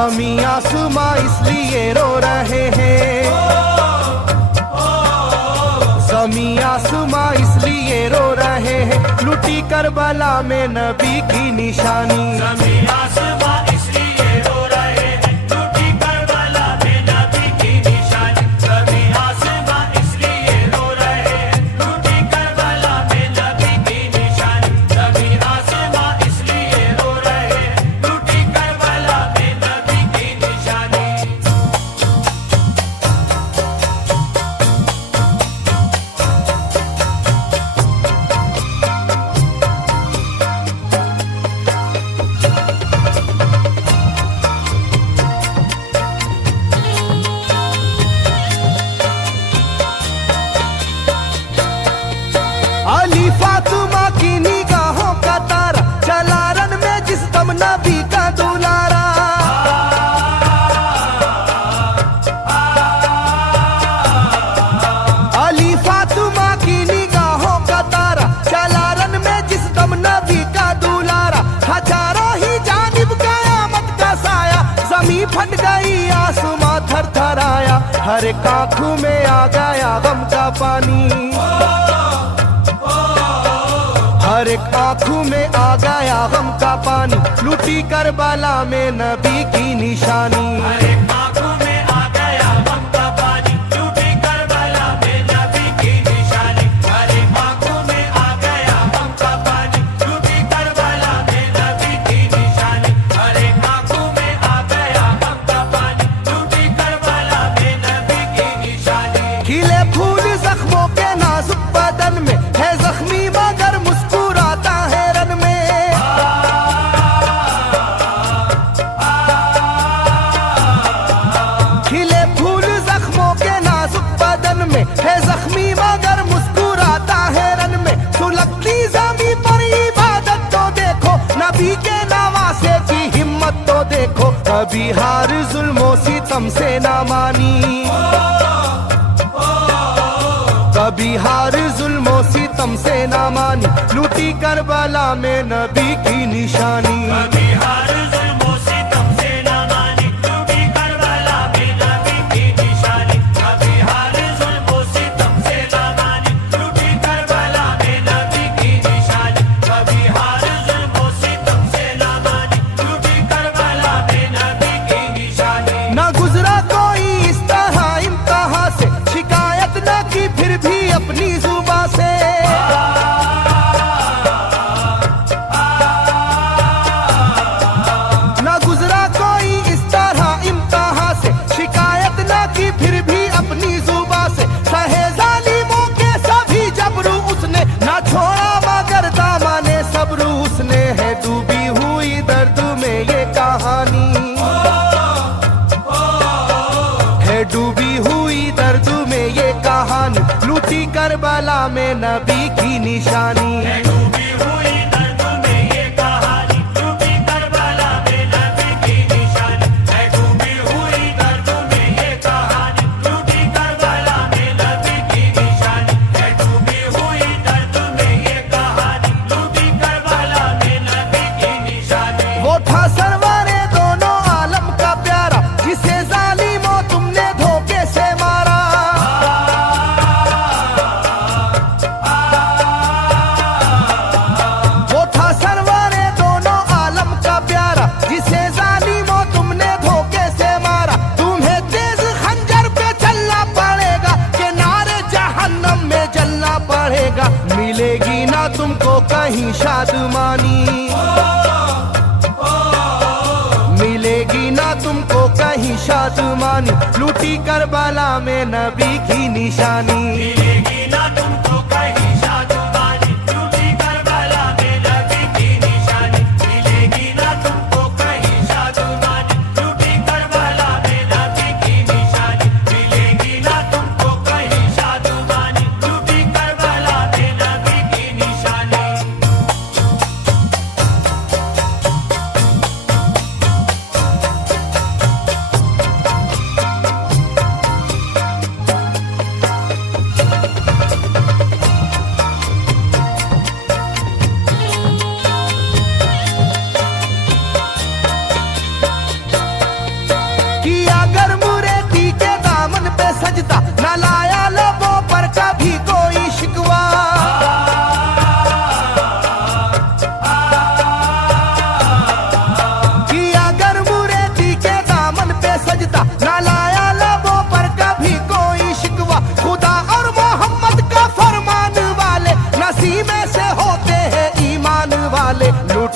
ज़मीं आसमां इसलिए रो रहे हैं, ज़मीं आसमां इसलिए रो रहे हैं, लुटी करबला में नबी की निशानी। ज़मीं आसमां इसलिए रो रहे हैं, लुटी करबला में नबी की निशानी। ज़मीं आसमां इसलिए रो रहे हैं, लुटी करबला में नबी की निशानी। ज़मीं आसमां इसलिए रो रहे हैं, लुटी करबला में नबी की निशानी। अली फातिमा की निगाहों का तारा, चला रन में जिस दम नबी का दुलारा। अली फातिमा की निगाहों का तारा, चला रन में जिस दम नबी का दुलारा। हजारों ही जानिब कयामत का साया, ज़मीं फट गई आसमां थर थर आया। हर एक आँखों में आ गया गम का पानी, हर एक आँखों में आ गया गम का पानी, लुटी करबला में नबी की निशानी। हर एक आँखों में आ गया गम का पानी, लुटी करबला में नबी की निशानी। हर एक आँखों में आ गया गम का पानी, लुटी करबला में नबी की निशानी। हर एक आँखों में आ गया गम का पानी, लुटी करबला में नबी की निशानी। खिले फूल जख्मों के नाजुक बदन में, है जख्मी मगर मुस्कुराता है रन में। खिले फूल जख्मों के नाजुक बदन में, है जख्मी मगर मुस्कुराता है रन में। सुलगती ज़मीं पर इबादत तो देखो, नबी के नवासे की हिम्मत तो देखो। कभी हार जुल्मों सितम से ना मानी, कभी हार जुल्मों सितम से ना मानी, लुटी करबला में नबी की निशानी। कभी हार जुल्मों सितम से ना मानी, लुटी करबला में नबी की निशानी। कभी हार जुल्मों सितम से ना मानी, लुटी करबला में नबी की निशानी। कभी हार जुल्मों सितम से ना मानी, लुटी करबला में नबी की निशानी। ना गुजरा कोई इस तरह इम्तिहा से, शिकायत न की फिर भी अपनी जुबां से। ना गुजरा कोई इस तरह इम्तिहा से, शिकायत न की फिर भी अपनी जुबां से। सहे जालिमों के सभी जबरू उसने, ना छोड़ा मगर दामने सब्र उसने। है डूबी हुई दर्द में ये कहानी, है डूबी हुई दर्द में ये कहानी, लुटी करबला में नबी की निशानी। है डूबी हुई दर्द में ये कहानी, लुटी करबला में नबी की निशानी। है डूबी हुई दर्द में ये कहानी, लुटी करबला में नबी की निशानी। है डूबी हुई दर्द में ये कहानी, लुटी करबला में नबी की निशानी। वो था सरवारे दोनों आलम का प्यारा, जिसे जालिमों तुमने धोखे से मारा। वो था सरवारे दोनों आलम का प्यारा, जिसे जालिमों तुमने धोखे से मारा। तुम्हें तेज खंजर पे चलना पड़ेगा, के नारे जहन्नम में जलना पड़ेगा। मिलेगी ना तुमको कहीं शादमानी, मिलेगी ना तुमको कहीं शादमानी, लुटी करबला में नबी की निशानी। मिलेगी ना तुमको कहीं शादमानी, लुटी करबला में नबी की निशानी। मिलेगी ना तुमको कहीं शादमानी, लुटी करबला में नबी की निशानी। मिलेगी ना तुमको कहीं शादमानी, लुटी करबला में नबी की निशानी।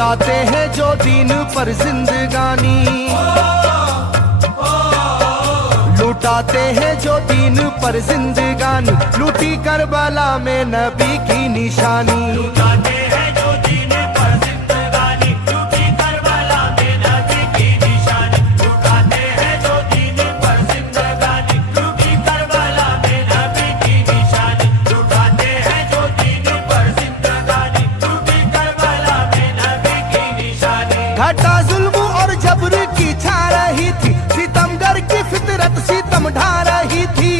लुटाते हैं जो दीन पर जिंदगानी, लुटाते हैं जो दीन पर जिंदगानी, लूटी करबला में नबी की निशानी। लुटाते हैं जो दीन पर जिंदगानी, लूटी करबला में नबी की निशानी। लुटाते हैं जो दीन पर जिंदगानी, लूटी करबला में नबी की निशानी। लुटाते हैं जो दीन पर जिंदगानी, लूटी करबला में नबी की निशानी। घटा जुल्म और जबर की छा रही थी, सितमगर की फितरत सितम ढा रही थी।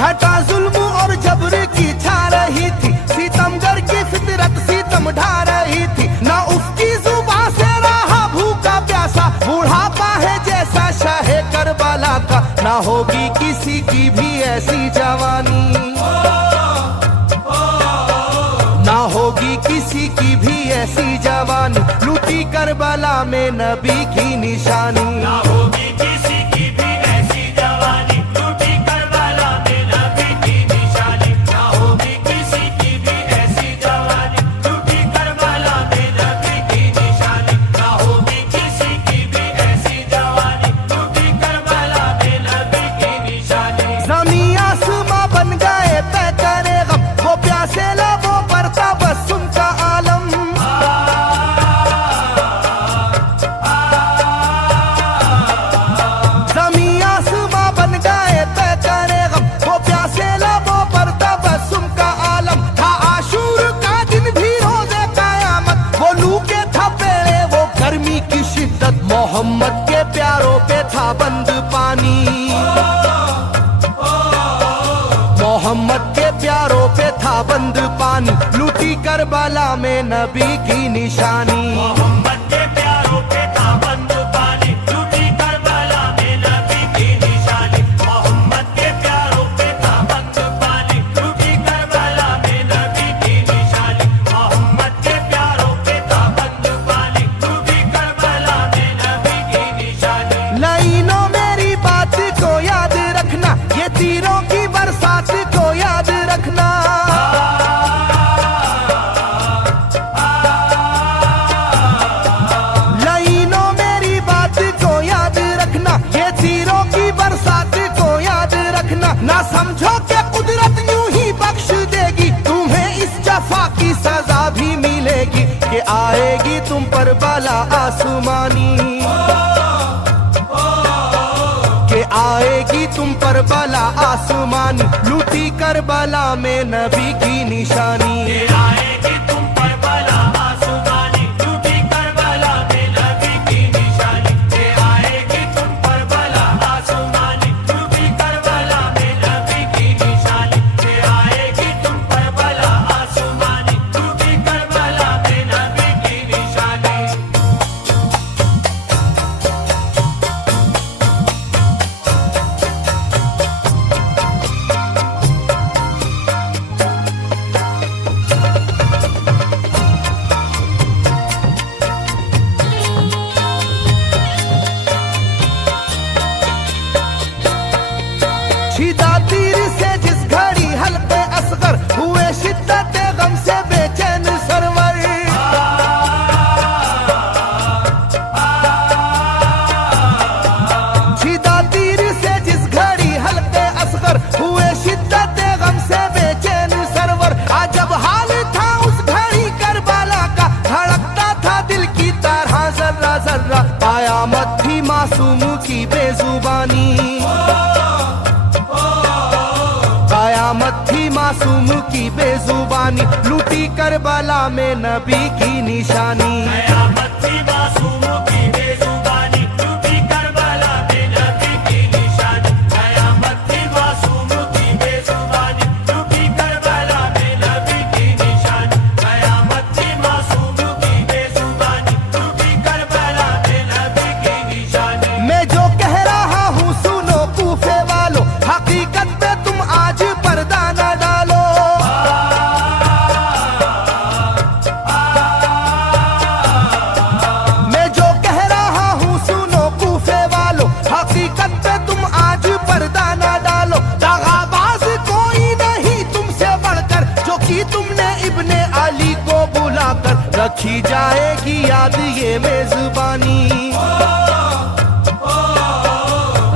घटा जुल्म और जबर की छा रही थी, सितमगर की फितरत सितम ढा रही थी। ना उसकी जुबान से रहा भूखा प्यासा, बुढ़ापा है जैसा शाहे करबला का, ना होगी किसी की भी ऐसी जवानी, ना होगी किसी की भी ऐसी जवानी, लूटी करबला में नबी की निशानी। ना होगी किसी की भी ऐसी जवानी, लूटी करबला में नबी की निशानी। ना होगी किसी की भी ऐसी जवानी, लूटी करबला में नबी की निशानी। ना होगी किसी की भी ऐसी जवानी, लूटी करबला में नबी की निशानी। ज़मीं आसमां बन गए तय करे गम, वो प्यासे लबों पर था बस उनका आलम। ज़मीं आसमां बन गए तय करे गम, वो प्यासे लबों पर था बस उनका आलम। था आशूर का दिन भी रोज़े क़यामत, वो लू के था पेड़े वो गर्मी की शिद्दत, मोहम्मद के प्यारों पे था बंद पानी, मोहम्मद के प्यारों पे था बंद पानी, लूटी करबला में नबी की निशानी। मोहम्मद के प्यारों पे था बंद पानी, लूटी करबला में नबी की निशानी। मोहम्मद के प्यारों पे था बंद पानी, लूटी करबला में नबी की निशानी। मोहम्मद के प्यारों पे था बंद पानी, लूटी करबला में नबी की निशानी। लाइनों मेरी बात को याद रखना, ये तीरों की बरसात को याद रखना। लाइनों मेरी बात को याद रखना, ये तीरों की बरसात को याद रखना। ना समझो कि कुदरत यूं ही बख्श देगी, तुम्हें इस जफा की सजा भी मिलेगी, कि आएगी तुम पर बला आसमानी, के आएगी तुम पर बला आसमानी, लूटी करबला में नबी की निशानी। ये आएगी तुम पर बला आसमानी, लूटी करबला में नबी की निशानी। ये आएगी तुम पर बला आसमानी, लूटी करबला में नबी की निशानी। ये आएगी तुम पर बला आसमानी, लूटी करबला में नबी की निशानी। छिदा तीर से जिस घड़ी हल्के असगर हुए, शिद्दत गम से बेचैन सरवर। छिदा तीर से जिस घड़ी हल्के असगर हुए, शिद्दत गम से बेचैन सरवर। अजब हाल था उस घड़ी करबला का, धड़कता था दिल की तरह जर्रा जर्रा, कयामत थी मासूम की बेजुबानी, कयामत थी मासूम की बेजुबानी, लूटी करबला में नबी की निशानी। कयामत थी मासूम की बेजुबानी, लूटी करबला में नबी की निशानी। कयामत थी मासूम की बेजुबानी, लूटी करबला में नबी की निशानी। कयामत थी मासूम की बेजुबानी, लूटी करबला में नबी की निशानी। मैं जो कह रहा हूँ सुनो कूफे वालों, हकीकत पे तुम आज पर्दा न डालो। रखी जाएगी याद ये मेजबानी,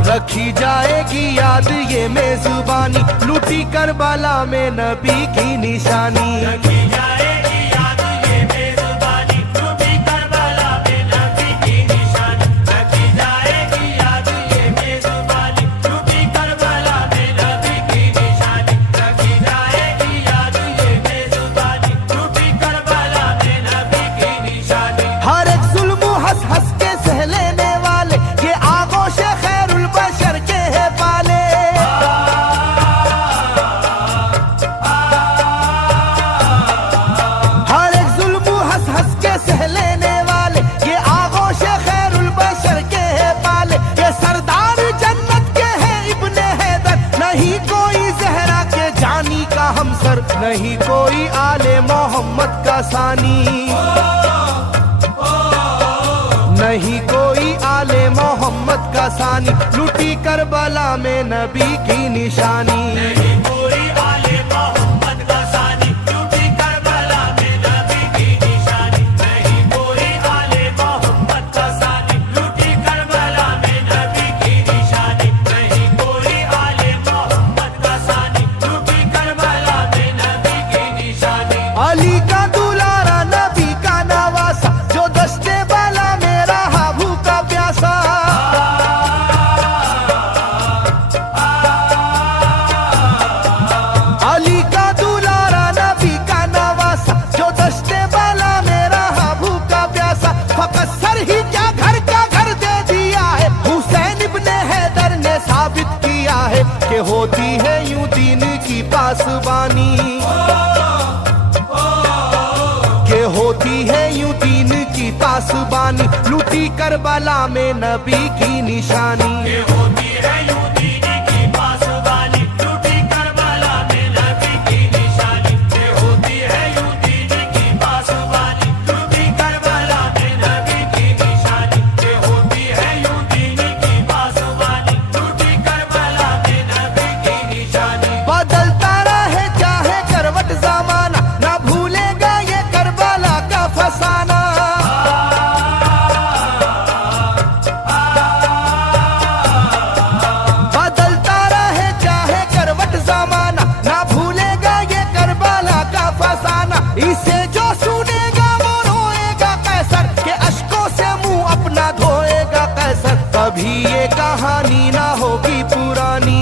रखी जाएगी याद ये मेजबानी, लूटी करबला में नबी की निशानी। रखी जाएगी याद ये मेजबानी, लूटी करबला में नबी की निशानी। रखी जाएगी याद ये मेजबानी, लूटी करबला में नबी की निशानी। रखी जाएगी याद ये मेजबानी, लूटी करबला में नबी की निशानी। हर एक जुल्म हंस हंस के सह लेने वाले ये आगोश खैरुल बशर के है पाले। हर एक जुल्म हंस हंस के सह लेने वाले ये आगोश खैरुल बशर के है पाले। ये सरदार जन्नत के है इब्ने हैदर, नहीं कोई जहरा के जानी का हमसर, नहीं कोई आले मोहम्मद का सानी, नहीं कोई आले मोहम्मद का सानी, लूटी करबला में नबी की निशानी। नहीं कोई आले मोहम्मद का सानी, लूटी करबला में नबी की निशानी। नहीं कोई आले मोहम्मद का सानी, लूटी करबला में नबी की निशानी। नहीं कोई आले मोहम्मद का सानी, लूटी करबला में नबी की निशानी। अली का दुलारा नबी का नवासा, जो दस्ते बाला में रहा भूखा प्यासा। अली का दुलारा नबी का नवासा, जो दस्ते बाला में रहा भूखा प्यासा। फकत सर ही क्या घर का घर दे दिया है, हुसैन इब्ने हैदर ने साबित किया है कि होती है यूं दीन की पासबानी, के होती है यूं दीन की पासबानी, लूटी करबला में नबी की निशानी। ये होती है यूं दीन की पासबानी, लूटी करबला में नबी की निशानी। ये होती है यूं दीन की पासबानी, लूटी करबला में नबी की निशानी। ये होती है यूं दीन की पासबानी, लूटी करबला में नबी की निशानी। बदलता रहे चाहे करवट जमाना, ना भूलेगा ये करबला का फसाना। बदलता रहे चाहे करवट जमाना, ना भूलेगा ये करबला का फसाना। इसे जो सुनेगा वो रोएगा कैसर, के अश्कों से मुंह अपना धोएगा कैसर। कभी ये कहानी ना होगी पुरानी,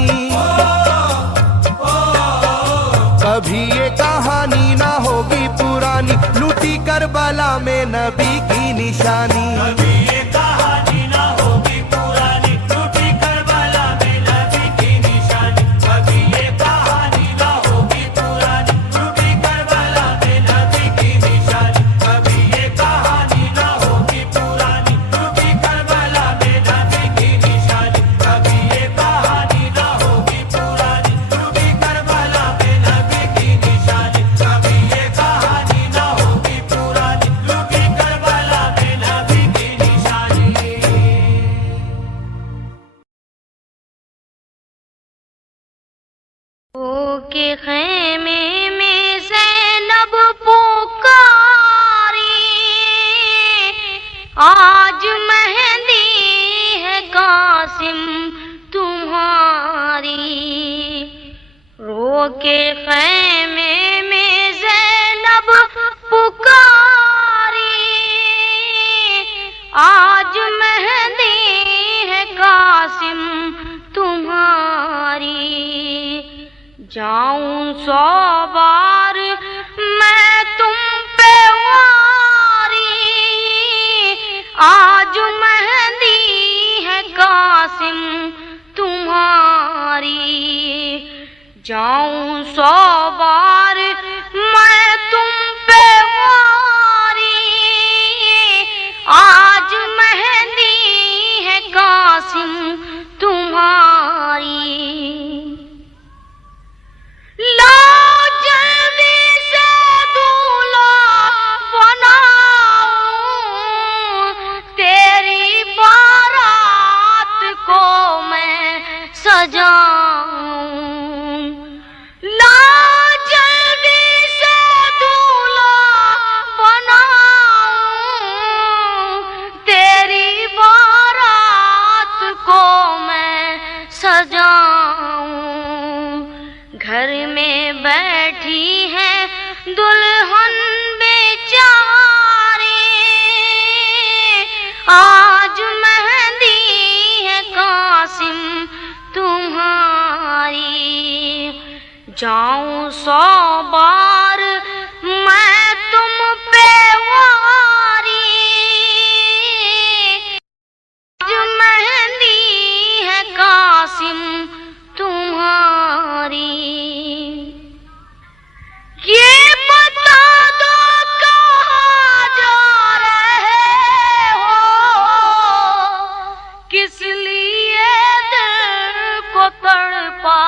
कभी ये कहानी ना होगी पुरानी, लूटी करबला में नबी की निशानी। कभी ये कहानी ना होगी पुरानी, लूटी करबला में नबी की निशानी। कभी ये कहानी ना होगी पुरानी, लूटी करबला में नबी की निशानी। कभी ये कहानी ना होगी पुरानी, लूटी करबला में नबी की निशानी। कभी ये कहानी ना होगी पुरानी, लूटी करबला में नबी की निशानी। कभी ये कहानी ना होगी पुरानी, लूटी करबला में नबी की निशानी। ओ के खेमे में ज़ैनब पुकारी, आज मेहंदी है कासिम तुम्हारी। रो के खेमे में ज़ैनब पुकारी, आज मेहंदी है कासिम तुम्हारी। जाऊं 100 बार मैं तुम पे वारी, आज मेहंदी है कासिम तुम्हारी। जाऊं 100 बार मैं तुम पे वारी, आज मेहंदी है कासिम तुम्हारी। ला जल्दी से दूल्हा बनाऊं, तेरी बारात को मैं सजाऊं। ला सजाऊं। घर में बैठी है दुल्हन बेचारी, आज मेहंदी है कासिम तुम्हारी। जाऊं 100 बार मैं तुम पे वारी, आज मेहंदी है कासिम तुम्हारी। ये बता दो कहाँ जा रहे हो, किस लिए दिल को तड़पा